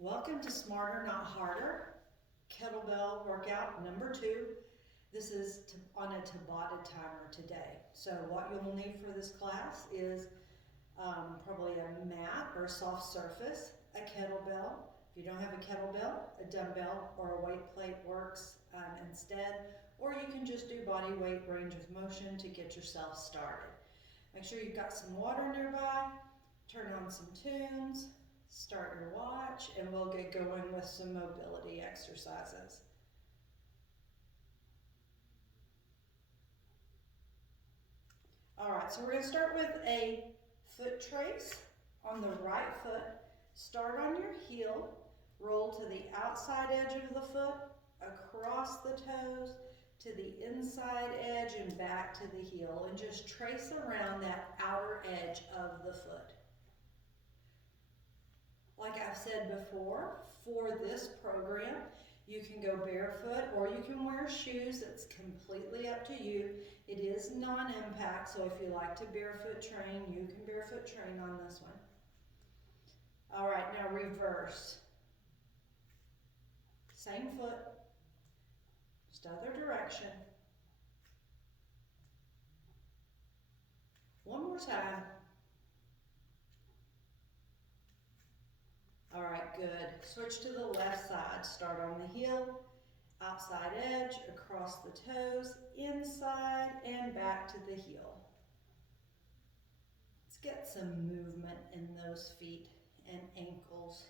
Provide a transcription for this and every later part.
Welcome to Smarter Not Harder, Kettlebell workout number 2. This is on a Tabata timer today. So what you'll need for this class is probably a mat or a soft surface, a kettlebell. If you don't have a kettlebell, a dumbbell or a weight plate works instead, or you can just do body weight range of motion to get yourself started. Make sure you've got some water nearby, turn on some tunes, start your watch, and we'll get going with some mobility exercises. All right, so we're going to start with a foot trace on the right foot. Start on your heel, roll to the outside edge of the foot, across the toes, to the inside edge and back to the heel, and just trace around that outer edge of the foot. Like I've said before, for this program, you can go barefoot or you can wear shoes. It's completely up to you. It is non-impact, so if you like to barefoot train, you can barefoot train on this one. All right, now reverse. Same foot, just other direction. One more time. All right, good. Switch to the left side. Start on the heel, outside edge, across the toes, inside and back to the heel. Let's get some movement in those feet and ankles,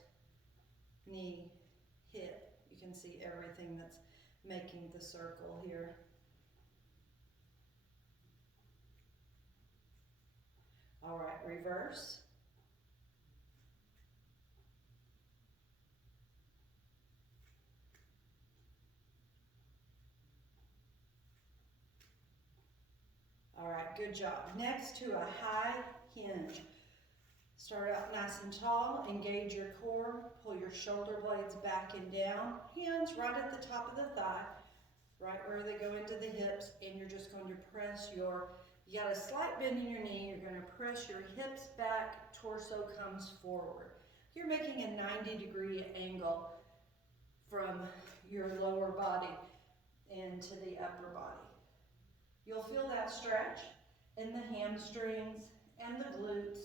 knee, hip. You can see everything that's making the circle here. All right, reverse. All right, good job. Next to a high hinge. Start out nice and tall, engage your core, pull your shoulder blades back and down, hands right at the top of the thigh, right where they go into the hips, and you're just going to press you got a slight bend in your knee, you're going to press your hips back, torso comes forward. You're making a 90-degree angle from your lower body into the upper body. You'll feel that stretch in the hamstrings and the glutes.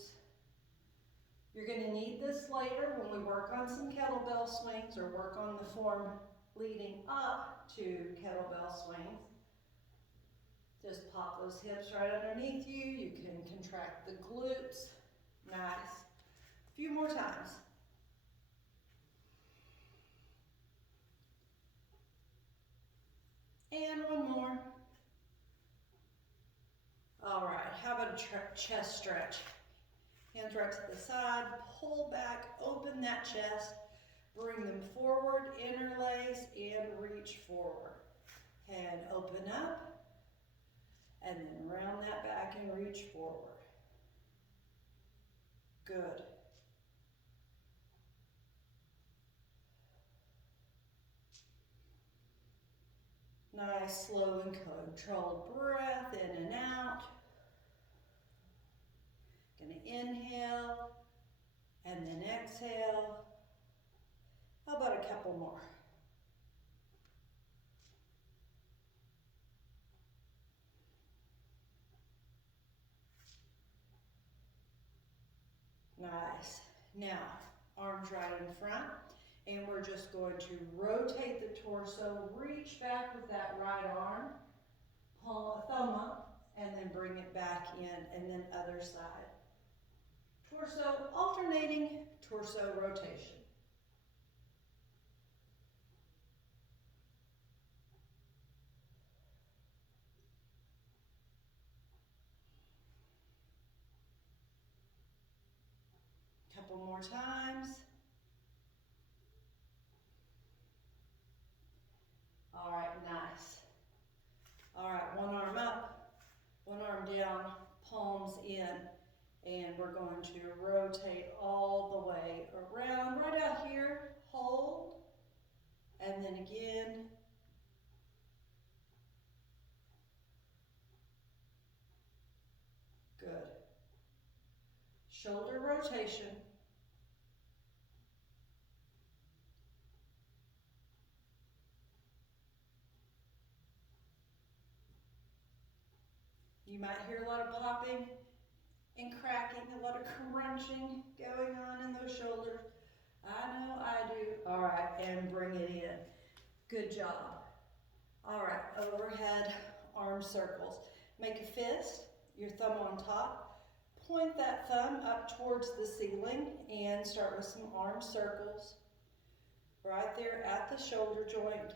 You're going to need this later when we work on some kettlebell swings or work on the form leading up to kettlebell swings. Just pop those hips right underneath you. You can contract the glutes. Nice. A few more times. And one more. All right, how about a chest stretch? Hands right to the side, pull back, open that chest, bring them forward, interlace, and reach forward. And open up, and then round that back and reach forward. Good. Nice, slow and controlled breath in and out. Gonna inhale and then exhale. How about a couple more? Nice. Now, arms right in front, and we're just going to rotate the torso, reach back with that right arm, thumb up, and then bring it back in, and then other side. Torso alternating, torso rotation. Couple more times. All right, nice. All right, one arm up, one arm down, palms in, and we're going to rotate all the way around. Right out here, hold, and then again. Good. Shoulder rotation. crunching going on in those shoulders. I know I do. All right, and bring it in. Good job. All right, overhead arm circles. Make a fist, your thumb on top. Point that thumb up towards the ceiling and start with some arm circles. Right there at the shoulder joint.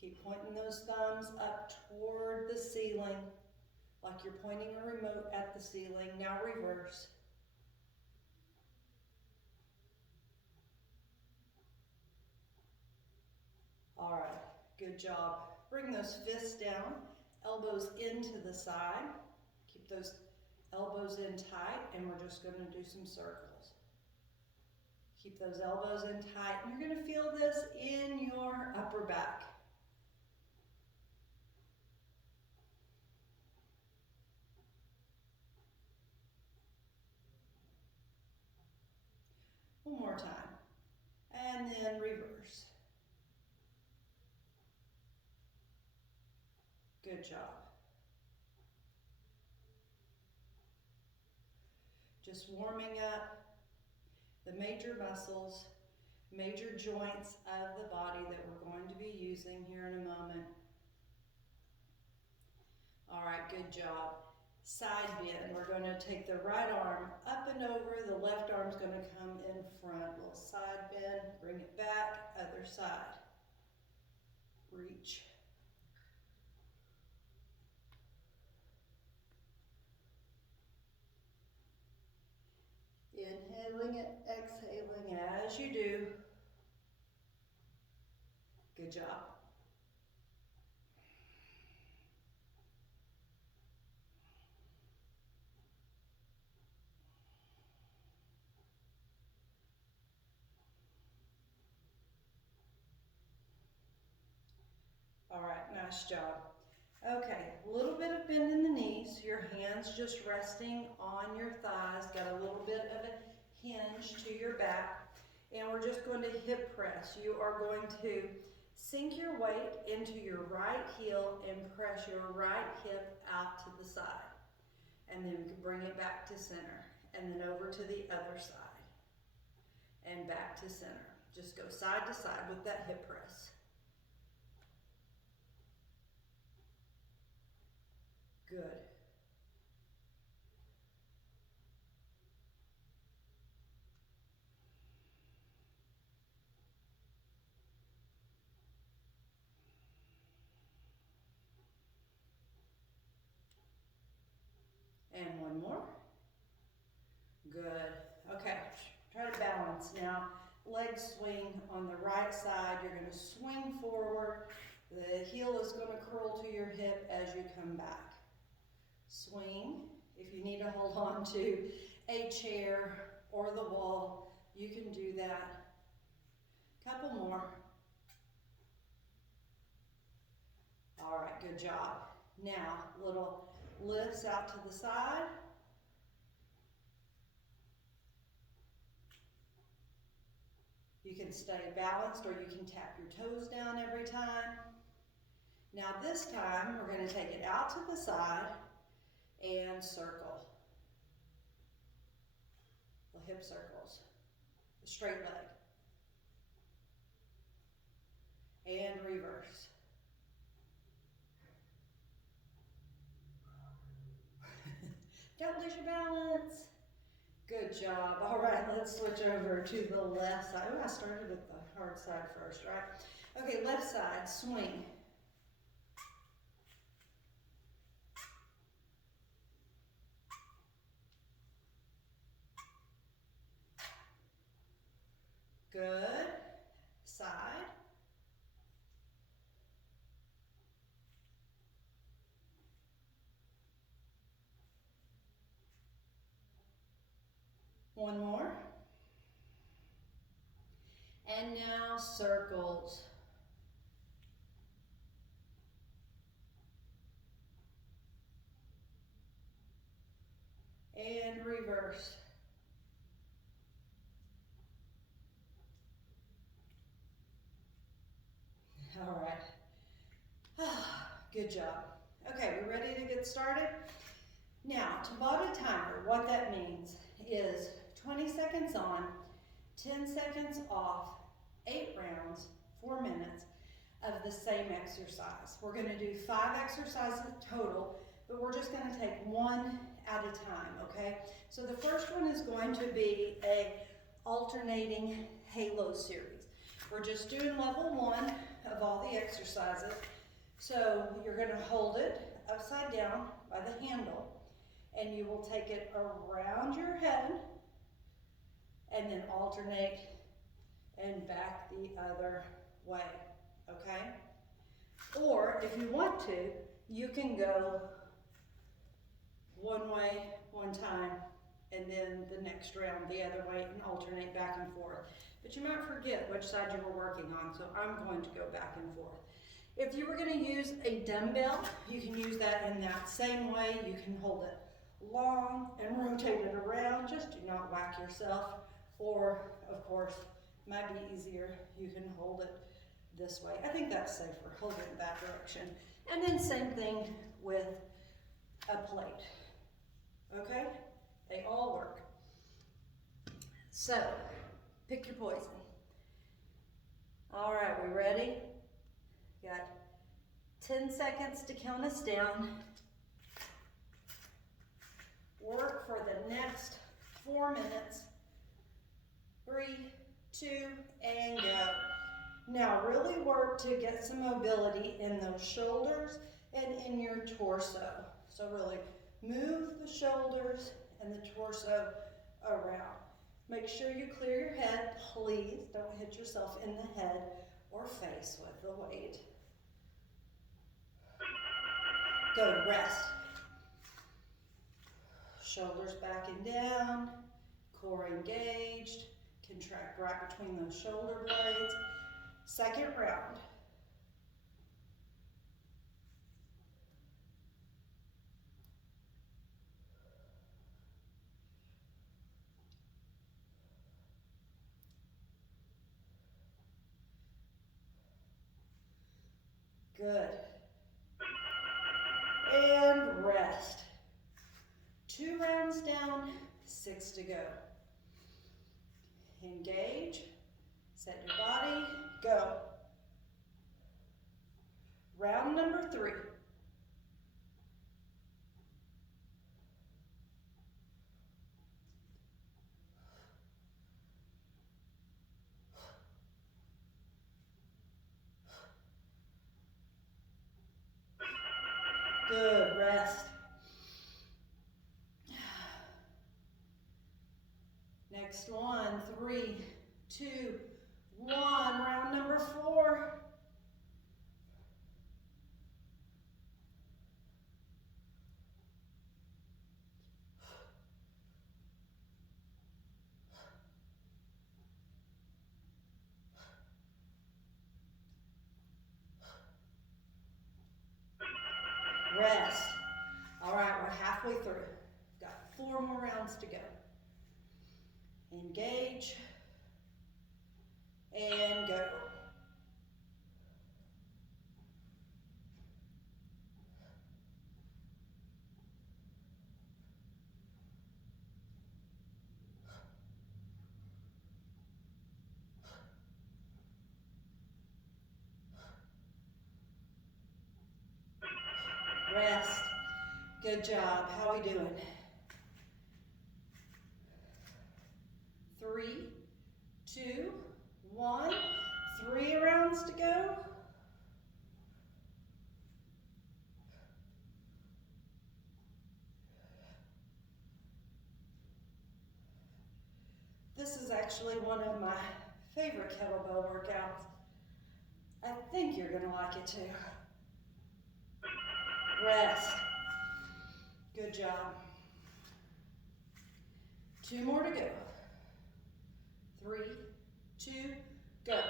Keep pointing those thumbs up toward the ceiling, like you're pointing a remote at the ceiling. Now reverse. All right, good job. Bring those fists down, elbows into the side. Keep those elbows in tight, and we're just going to do some circles. Keep those elbows in tight, and you're going to feel this in your upper back. One more time, and then reverse. Good job. Just warming up the major muscles, major joints of the body that we're going to be using here in a moment. All right, good job. Side bend. We're going to take the right arm up and over. The left arm's going to come in front. Little side bend. Bring it back. Other side. Reach. Inhaling it, exhaling as you do. Good job. All right, nice job. Okay, a little bit of bend in the knees, your hands just resting on your thighs, got a little bit of a hinge to your back, and we're just going to hip press. You are going to sink your weight into your right heel and press your right hip out to the side. And then we can bring it back to center, and then over to the other side, and back to center. Just go side to side with that hip press. Good. And one more. Good. Okay, try to balance now. Leg swing on the right side. You're going to swing forward. The heel is going to curl to your hip as you come back. Swing. If you need to hold on to a chair or the wall, you can do that. Couple more. All right, good job. Now, little lifts out to the side. You can stay balanced or you can tap your toes down every time. Now this time, we're going to take it out to the side and circle. The hip circles. The straight leg. And reverse. Don't lose your balance. Good job. All right, let's switch over to the left side. Oh, I started with the hard side first, right? Okay, left side, swing. Good. Side. One more. And now circles. And reverse. All right. Good job. Okay, we're get started. Now, Tabata timer, what that means is 20 seconds on, 10 seconds off, 8 rounds, 4 minutes of the same exercise. We're going to do 5 exercises total, but we're just going to take one at a time, okay? So the first one is going to be a alternating halo series. We're just doing level 1 of all the exercises. So you're going to hold it upside down by the handle, and you will take it around your head and then alternate and back the other way, okay? Or if you want to, you can go one way, one time, and then the next round the other way and alternate back and forth. But you might forget which side you were working on, so I'm going to go back and forth. If you were going to use a dumbbell, you can use that in that same way. You can hold it long and rotate it around. Just do not whack yourself. Or, of course, might be easier, you can hold it this way. I think that's safer, hold it in that direction. And then same thing with a plate, okay? They all work. So, pick your poison. All right, we ready? Got 10 seconds to count us down. Work for the next 4 minutes. 3, 2, and go. Now really work to get some mobility in those shoulders and in your torso. So really move the shoulders and the torso around. Make sure you clear your head. Please don't hit yourself in the head or face with the weight. Good, rest. Shoulders back and down, core engaged. Contract right between those shoulder blades. Second round. Good. And rest. 2 rounds down, 6 to go. Engage, set your body, go. Round number 3. Good, rest. Next one, 3, 2, 1, round number 4. Rest. All right, we're halfway through. Got 4 more rounds to go. Engage and go. Rest. Good job. How are we doing? 3, 2, 1. 3 rounds to go. This is actually one of my favorite kettlebell workouts. I think you're gonna like it too. Rest. Good job. 2 more to go. 3, 2, go.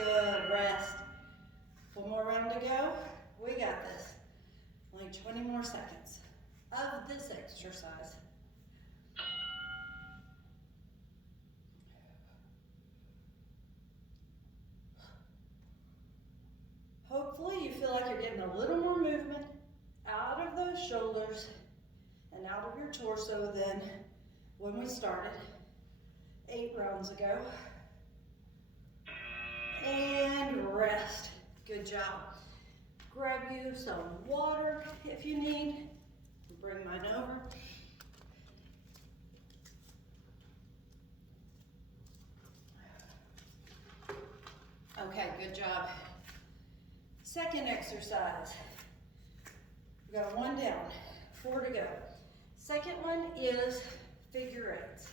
Good, rest. One more round to go. We got this. Only 20 more seconds of this exercise. Hopefully you feel like you're getting a little more movement out of those shoulders and out of your torso than when we started 8 rounds ago. And rest. Good job. Grab you some water if you need. Bring mine over. Okay, good job. Second exercise. We got 1 down, 4 to go. Second one is figure eights.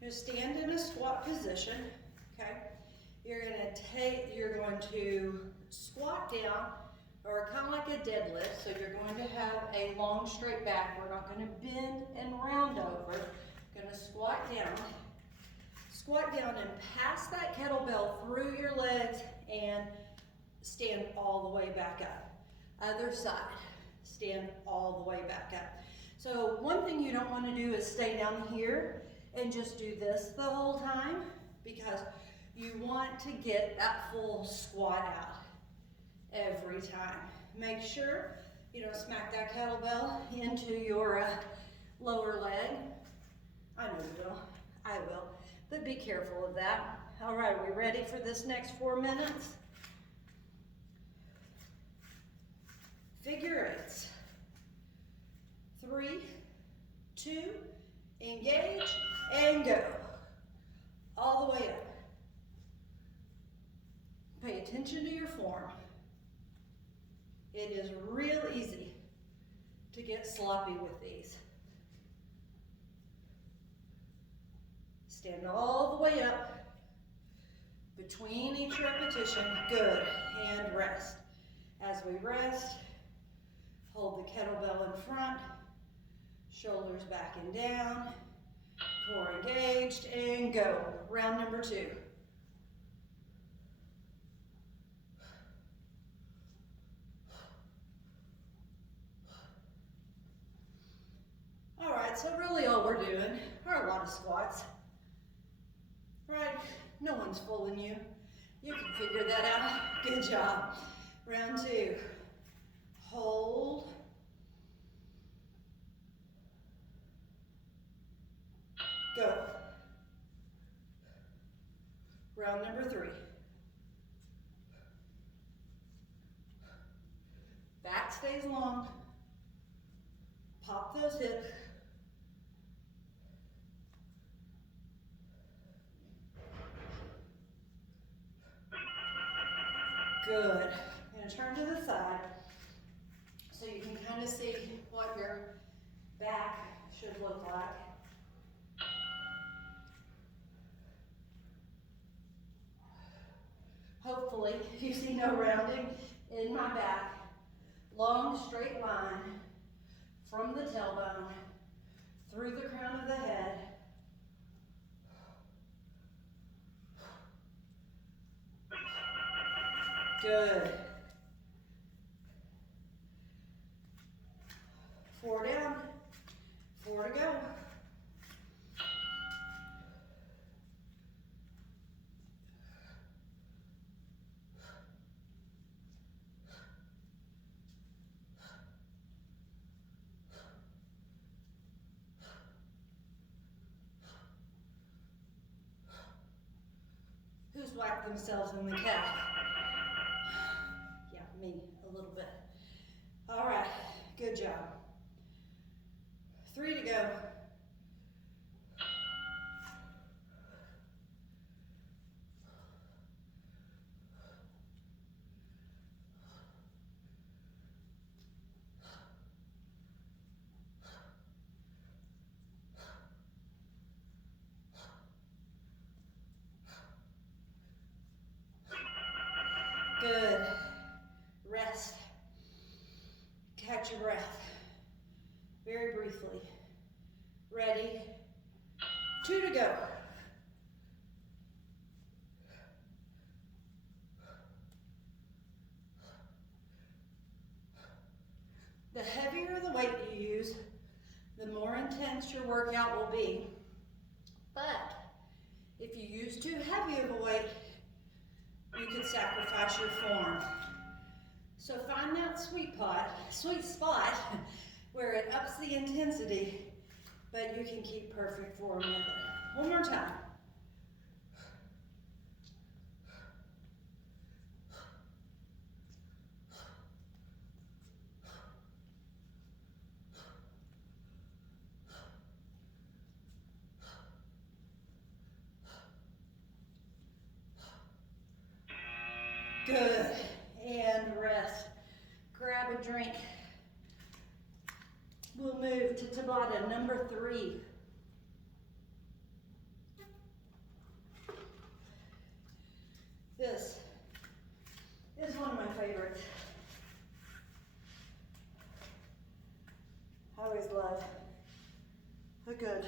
You stand in a squat position, okay? You're going to squat down, or kind of like a deadlift. So you're going to have a long straight back. We're not going to bend and round over. Going to squat down and pass that kettlebell through your legs and stand all the way back up. Other side, stand all the way back up. So one thing you don't want to do is stay down here and just do this the whole time, because you want to get that full squat out every time. Make sure you don't smack that kettlebell into your lower leg. I know you will, I will, but be careful of that. All right, we ready for this next 4 minutes? Figure eights. 3, 2, engage, and go. All the way up. Pay attention to your form. It is real easy to get sloppy with these. Stand all the way up. Between each repetition, good, and rest. As we rest, hold the kettlebell in front, shoulders back and down, core engaged, and go. Round number 2. All right, so really all we're doing are a lot of squats, right? No one's fooling you. You can figure that out. Good job. Round 2. Hold. Go. Round number 3. Back stays long. Pop those hips. Good. I'm going to turn to the side so you can kind of see what your back should look like. Hopefully you see no rounding in my back. Long straight line from the tailbone through the crown of the head. Good. 4 down, 4 to go. Who's whacked themselves in the calf? Yeah, me, a little bit. All right, good job. 3 to go. Good. Rest. Catch your breath. Very briefly. Ready. 2 to go. use, the more intense your workout will be. But if you use too heavy of a weight, you could sacrifice your form. So find that sweet spot where it ups the intensity, but you can keep perfect form with it. One more time. Good. And rest. Grab a drink. We'll move to Tabata, number 3. This is one of my favorites. I always love a good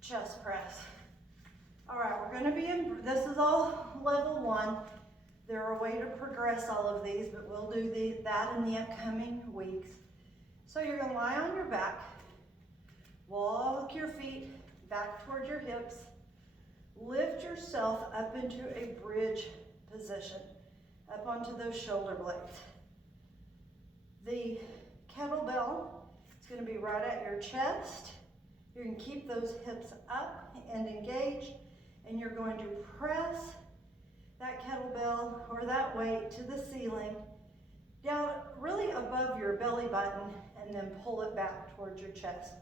chest press. All right, we're going to be in, this is all level 1. There are a way to progress all of these, but we'll do that in the upcoming weeks. So you're going to lie on your back, walk your feet back towards your hips, lift yourself up into a bridge position, up onto those shoulder blades. The kettlebell is going to be right at your chest. You're going to keep those hips up and engaged, and you're going to press that kettlebell or that weight to the ceiling, down really above your belly button, and then pull it back towards your chest.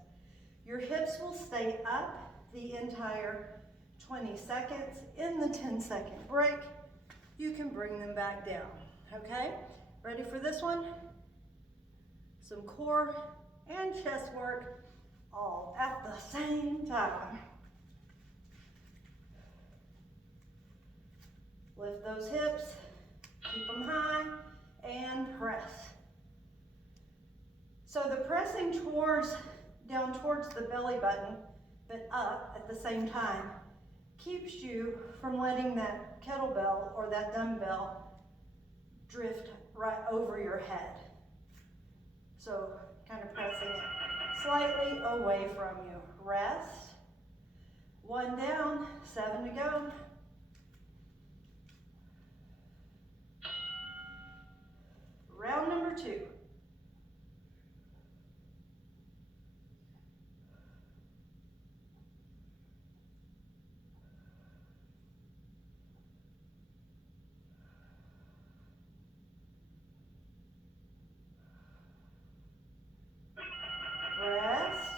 Your hips will stay up the entire 20 seconds. In the 10-second break, you can bring them back down, okay? Ready for this one? Some core and chest work all at the same time. Lift those hips, keep them high, and press. So the pressing down towards the belly button, but up at the same time, keeps you from letting that kettlebell or that dumbbell drift right over your head. So kind of pressing it slightly away from you. Rest. 1 down, 7 to go. Round number 2. Rest.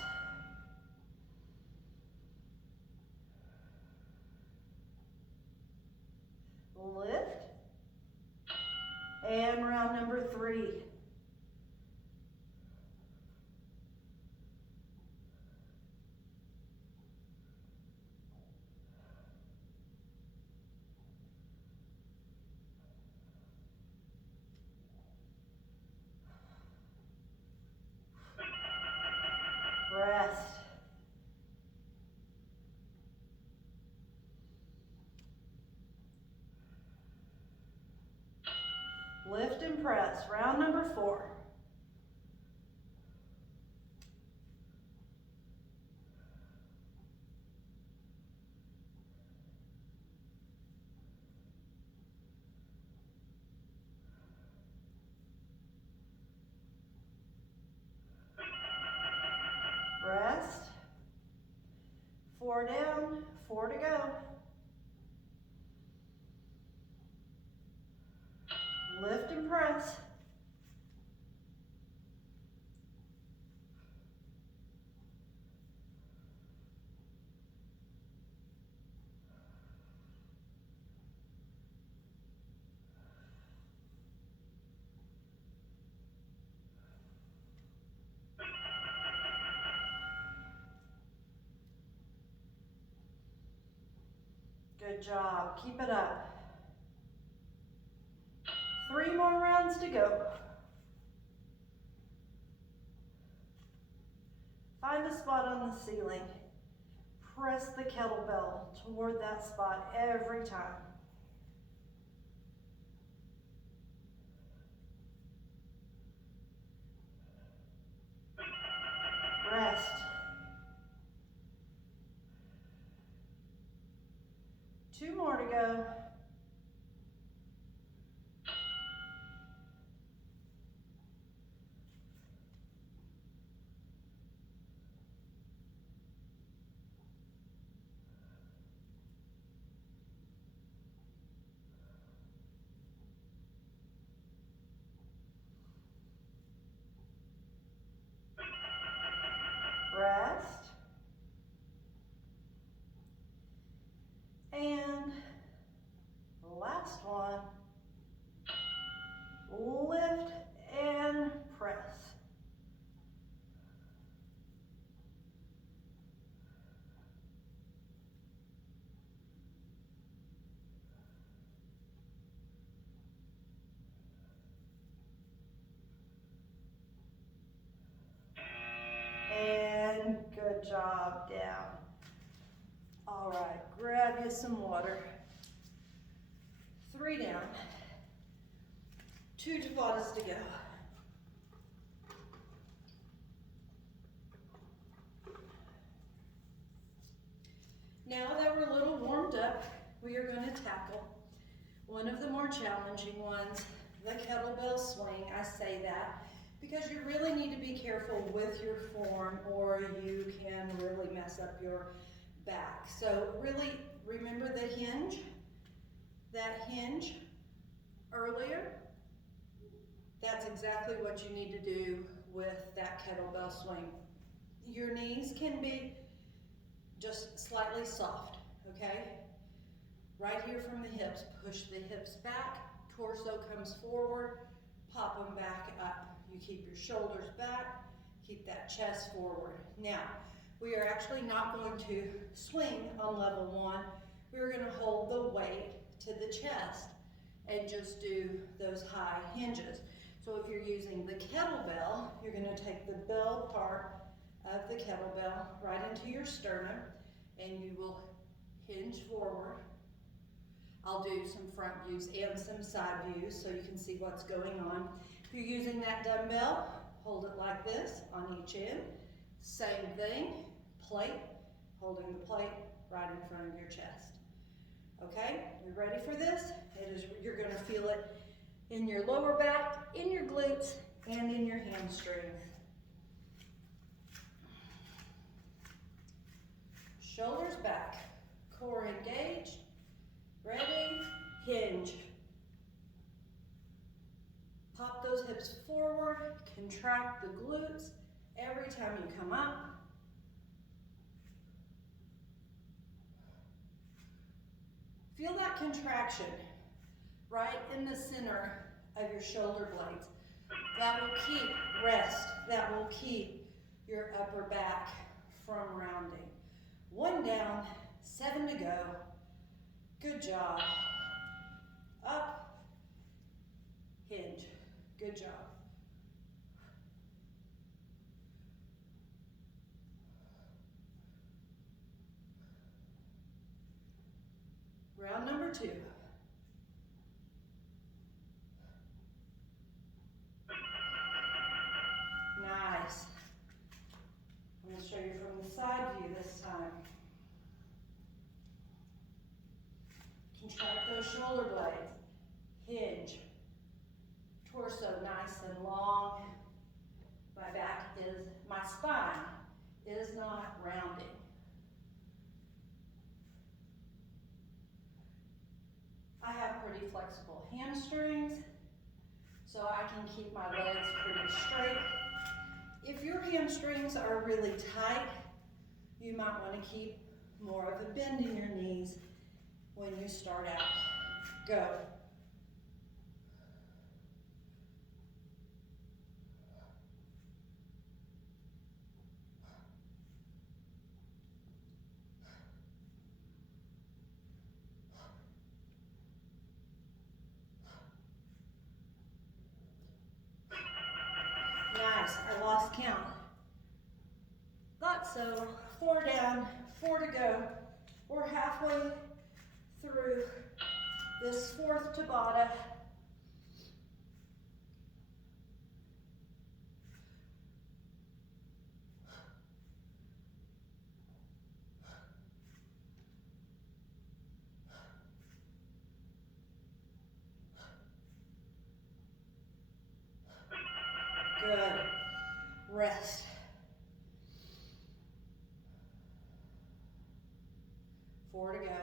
Lift. And round number 3. Rest. Lift and press. Round number 4. Rest. 4 down, 4 to go. Lift and press. Good job. Keep it up. 3 more rounds to go. Find a spot on the ceiling. Press the kettlebell toward that spot every time. Lift and press. And good job, down. All right, grab you some water. 3 down. 2 Tabatas to go. Now that we're a little warmed up, we are going to tackle one of the more challenging ones, the kettlebell swing. I say that because you really need to be careful with your form or you can really mess up your back. So really remember the hinge, that hinge earlier. That's exactly what you need to do with that kettlebell swing. Your knees can be just slightly soft, okay? Right here from the hips, push the hips back, torso comes forward, pop them back up. You keep your shoulders back, keep that chest forward. Now, we are actually not going to swing on level 1. We're going to hold the weight to the chest and just do those high hinges. So if you're using the kettlebell, you're going to take the bell part of the kettlebell right into your sternum and you will hinge forward. I'll do some front views and some side views so you can see what's going on. If you're using that dumbbell, hold it like this on each end. Same thing, plate, holding the plate right in front of your chest. Okay, you ready for this? You're going to feel it in your lower back, in your glutes, and in your hamstrings. Shoulders back, core engaged, ready, hinge. Pop those hips forward, contract the glutes every time you come up. Feel that contraction right in the center of your shoulder blades. That will keep rest, that will keep your upper back from rounding. 1 down, 7 to go. Good job. Up, hinge. Good job. Round number 2. Nice. I'm going to show you from the side view this time. Contract those shoulder blades. Hinge. Torso nice and long. My spine is not rounding. I have pretty flexible hamstrings, so I can keep my legs pretty straight. If your hamstrings are really tight, you might want to keep more of a bend in your knees when you start out. Go. Nice, I lost count. Thought so. 4 down, 4 to go. We're halfway through this 4th Tabata. Good. Rest. 4 to go.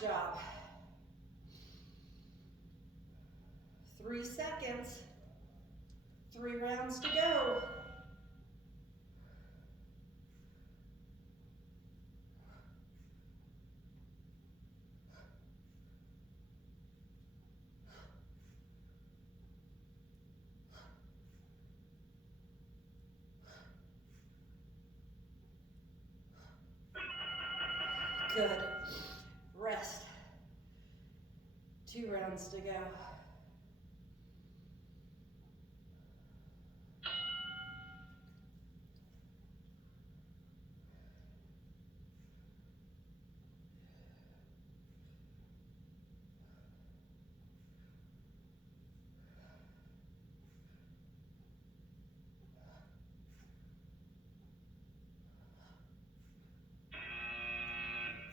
Nice job. 3 seconds. 3 rounds to go. Good. Rest. 2 rounds to go.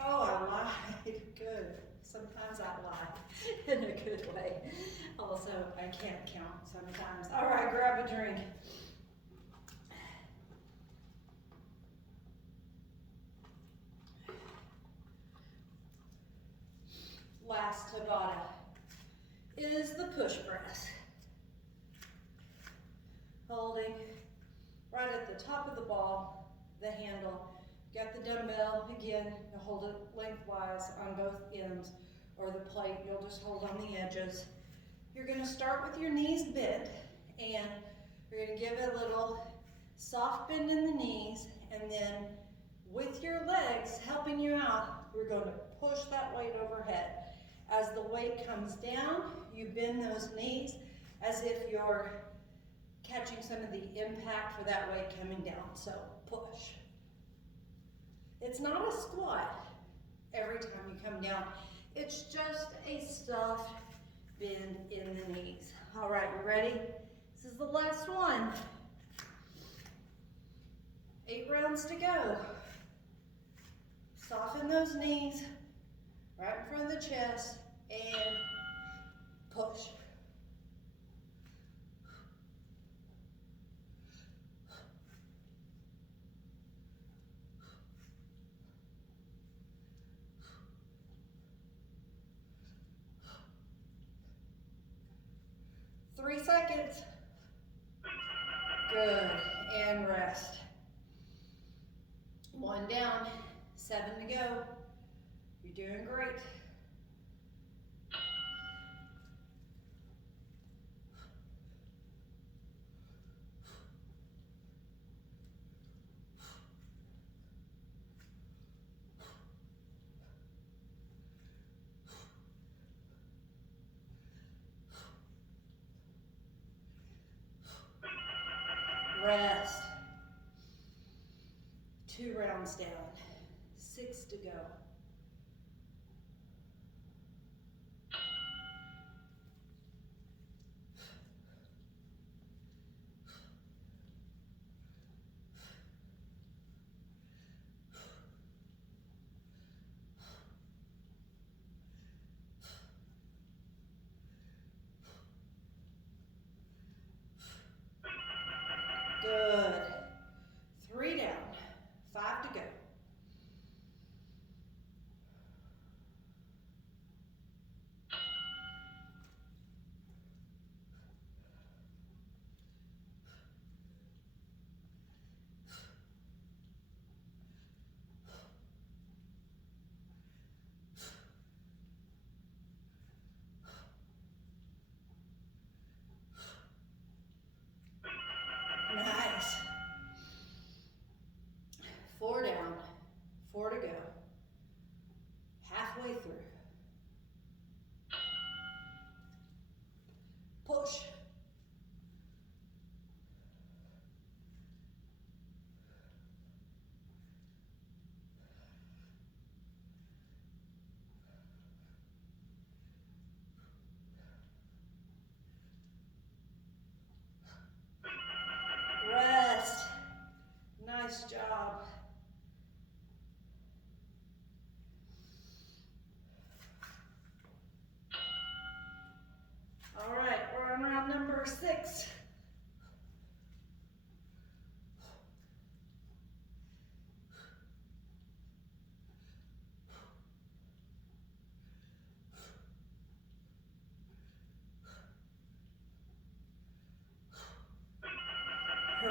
Oh, I lied. Good. Sometimes I lie in a good way. Also, I can't count sometimes. All right, grab a drink. Last Tabata is the push press. Holding right at the top of the ball, the handle. Got the dumbbell, again, you hold it lengthwise on both ends, or the plate, you'll just hold on the edges. You're gonna start with your knees bent, and you're gonna give it a little soft bend in the knees, and then with your legs helping you out, you're gonna push that weight overhead. As the weight comes down, you bend those knees as if you're catching some of the impact for that weight coming down, so push. It's not a squat every time you come down. It's just a soft bend in the knees. All right, you ready? This is the last one. 8 rounds to go. Soften those knees right in front of the chest and push. Three seconds. Good, and rest. 1 down, 7 to go. You're doing great. Rest. 2 rounds down, 6 to go. Good. 3 down, 5 to go.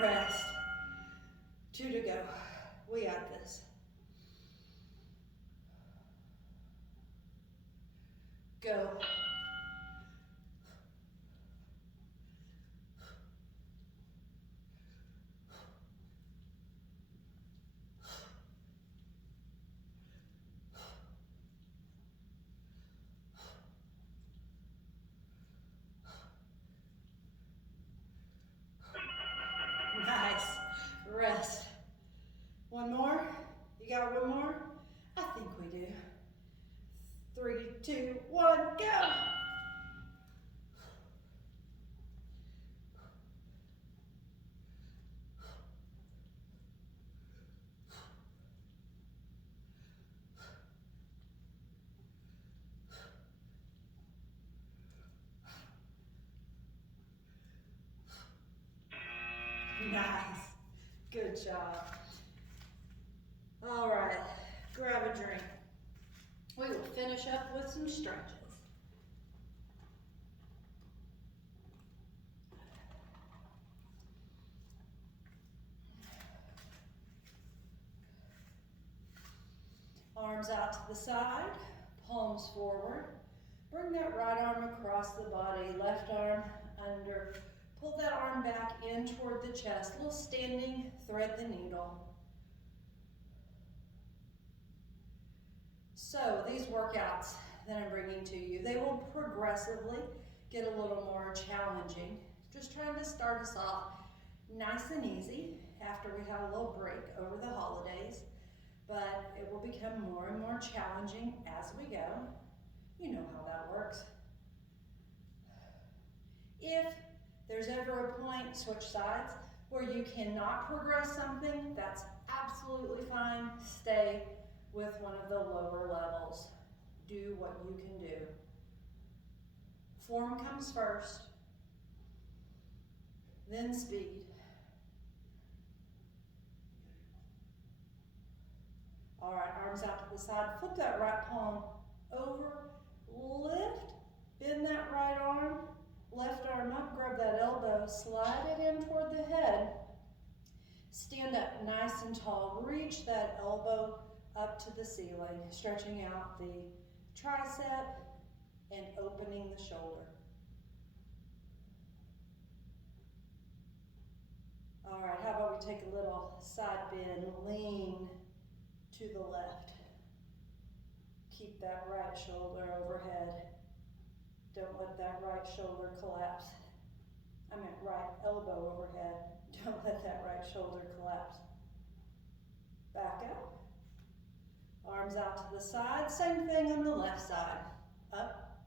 Rest. 2 to go. We got this. Go. Nice. Rest. One more. You got one more? I think we do. 3, 2, 1, go. Nice. Good job. All right, grab a drink. We will finish up with some stretches. Arms out to the side, palms forward. Bring that right arm across the body, left arm under. Pull that arm back in toward the chest. A little standing, thread the needle. So these workouts that I'm bringing to you, they will progressively get a little more challenging. Just trying to start us off nice and easy after we have a little break over the holidays, but it will become more and more challenging as we go. You know how that works. If there's ever a point, switch sides, where you cannot progress something, that's absolutely fine. Stay with one of the lower levels. Do what you can do. Form comes first, then speed. All right, arms out to the side. Flip that right palm over, lift, bend that right arm, left arm up, grab that elbow, slide it in toward the head. Stand up nice and tall. Reach that elbow up to the ceiling, stretching out the tricep and opening the shoulder. All right, how about we take a little side bend, lean to the left. Keep that right shoulder overhead. Don't let that right shoulder collapse. I meant right elbow overhead. Don't let that right shoulder collapse. Back up. Arms out to the side. Same thing on the left side. Up,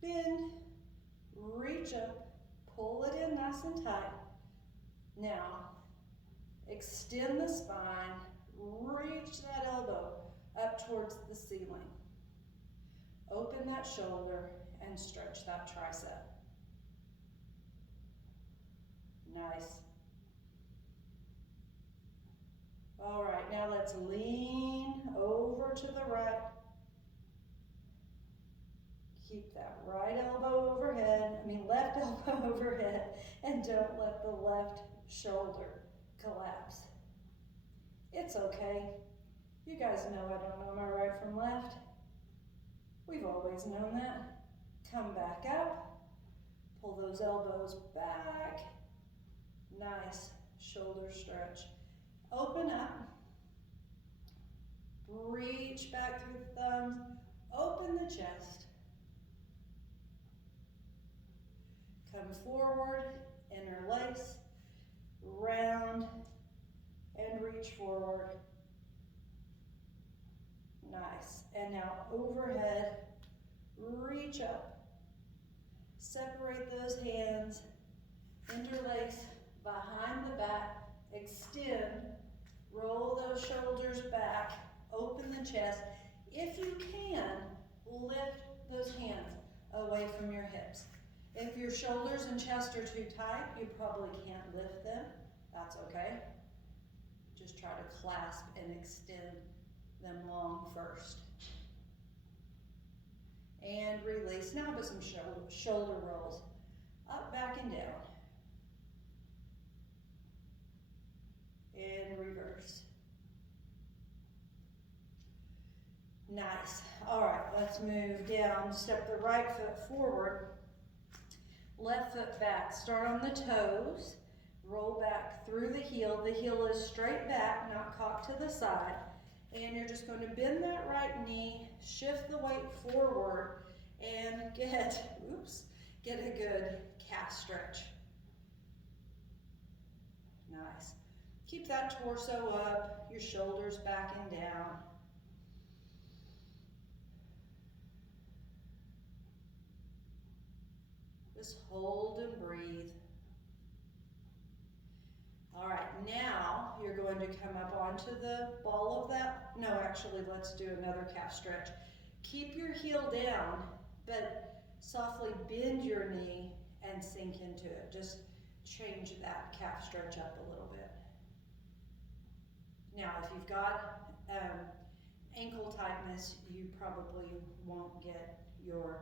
bend, reach up, pull it in nice and tight. Now, extend the spine, reach that elbow up towards the ceiling. Open that shoulder and stretch that tricep. Nice. All right, now let's lean over to the right. Keep that right elbow overhead, left elbow overhead, and don't let the left shoulder collapse. It's okay. You guys know I don't know my right from left. We've always known that. Come back up. Pull those elbows back. Nice shoulder stretch. Open up. Reach back through the thumbs. Open the chest. Come forward, interlace, round, and reach forward. Nice. And now overhead, reach up. Separate those hands, interlace behind the back, extend, roll those shoulders back, open the chest. If you can, lift those hands away from your hips. If your shoulders and chest are too tight, you probably can't lift them. That's okay. Just try to clasp and extend them long first. And release. Now with some shoulder rolls. Up, back, and down. and reverse. Nice. All right, let's move down. Step the right foot forward, left foot back. Start on the toes, roll back through the heel. The heel is straight back, not cocked to the side. And you're just going to bend that right knee, shift the weight forward, and get a good calf stretch. Nice. Keep that torso up, your shoulders back and down. Just hold and breathe. All right, now you're going to come up onto the ball of that. No, actually, let's do another calf stretch. Keep your heel down, but softly bend your knee and sink into it. Just change that calf stretch up a little bit. Now, if you've got ankle tightness, you probably won't get your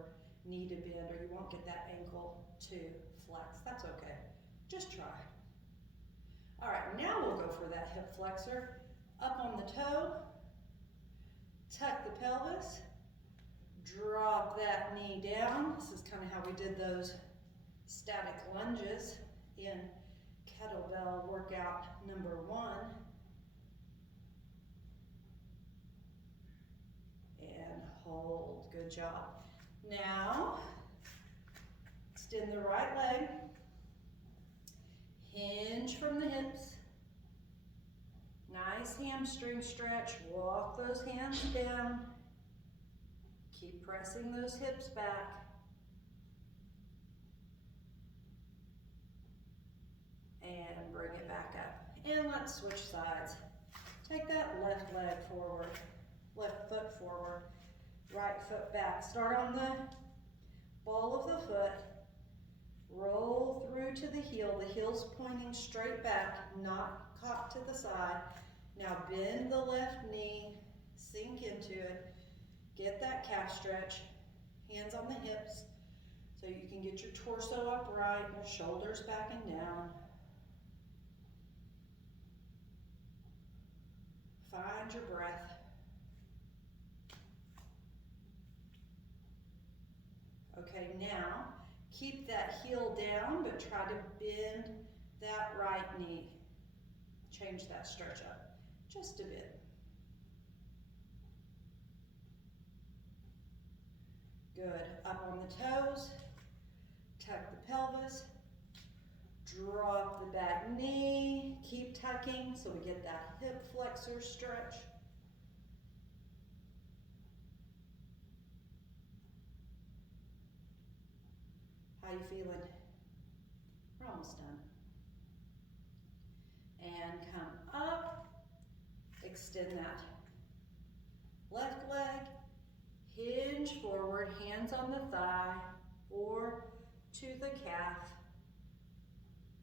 knee to bend, or you won't get that ankle to flex. That's okay. Just try. All right, now we'll go for that hip flexor. Up on the toe, tuck the pelvis, drop that knee down. This is kind of how we did those static lunges in kettlebell workout number 1. And hold, good job. Now, extend the right leg, hinge from the hips, nice hamstring stretch, walk those hands down, keep pressing those hips back, and bring it back up. And let's switch sides. Take that left leg forward, left foot forward, right foot back. Start on the ball of the foot, roll through to the heel. The heel's pointing straight back, not cocked to the side. Now bend the left knee, sink into it. Get that calf stretch, hands on the hips, so you can get your torso upright, your shoulders back and down. Find your breath. Okay, now keep that heel down, but try to bend that right knee. Change that stretch up just a bit. Good. Up on the toes, tuck the pelvis, drop the back knee, keep tucking so we get that hip flexor stretch. How you feeling? We're almost done. And come up, extend that left leg, hinge forward, hands on the thigh or to the calf.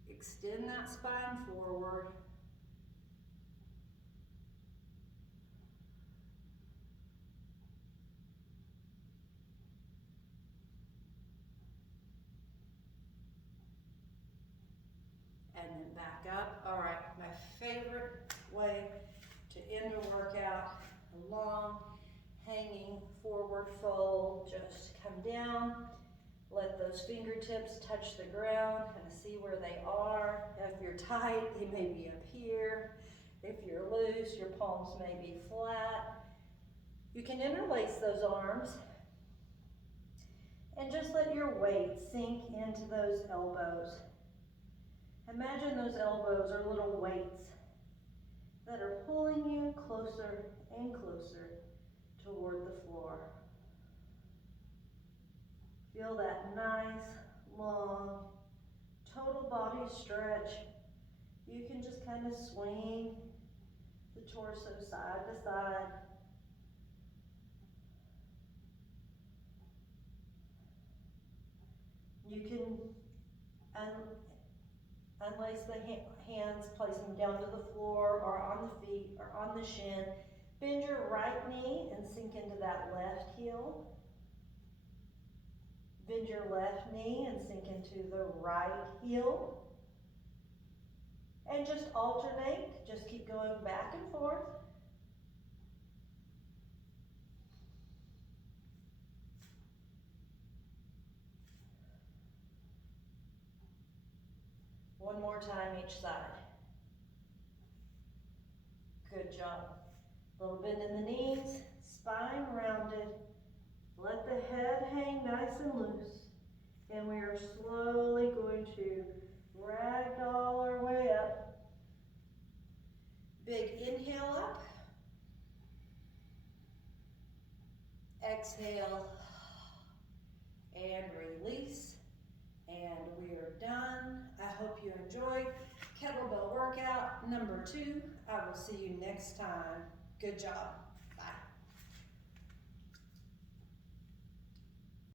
Extend that spine forward. And then back up. All right, my favorite way to end a workout, a long hanging forward fold. Just come down, let those fingertips touch the ground, kind of see where they are. If you're tight, they may be up here. If you're loose, your palms may be flat. You can interlace those arms and just let your weight sink into those elbows. Imagine those elbows are little weights that are pulling you closer and closer toward the floor. Feel that nice, long, total body stretch. You can just kind of swing the torso side to side. You can unlace the hands, place them down to the floor or on the feet or on the shin. Bend your right knee and sink into that left heel. Bend your left knee and sink into the right heel. And just alternate, just keep going back and forth. One more time each side. Good job. Little bend in the knees, spine rounded. Let the head hang nice and loose. And we are slowly going to ragdoll our way up. Big inhale up. Exhale. And release. And we are done. I hope you enjoyed kettlebell workout number 2. I will see you next time. Good job.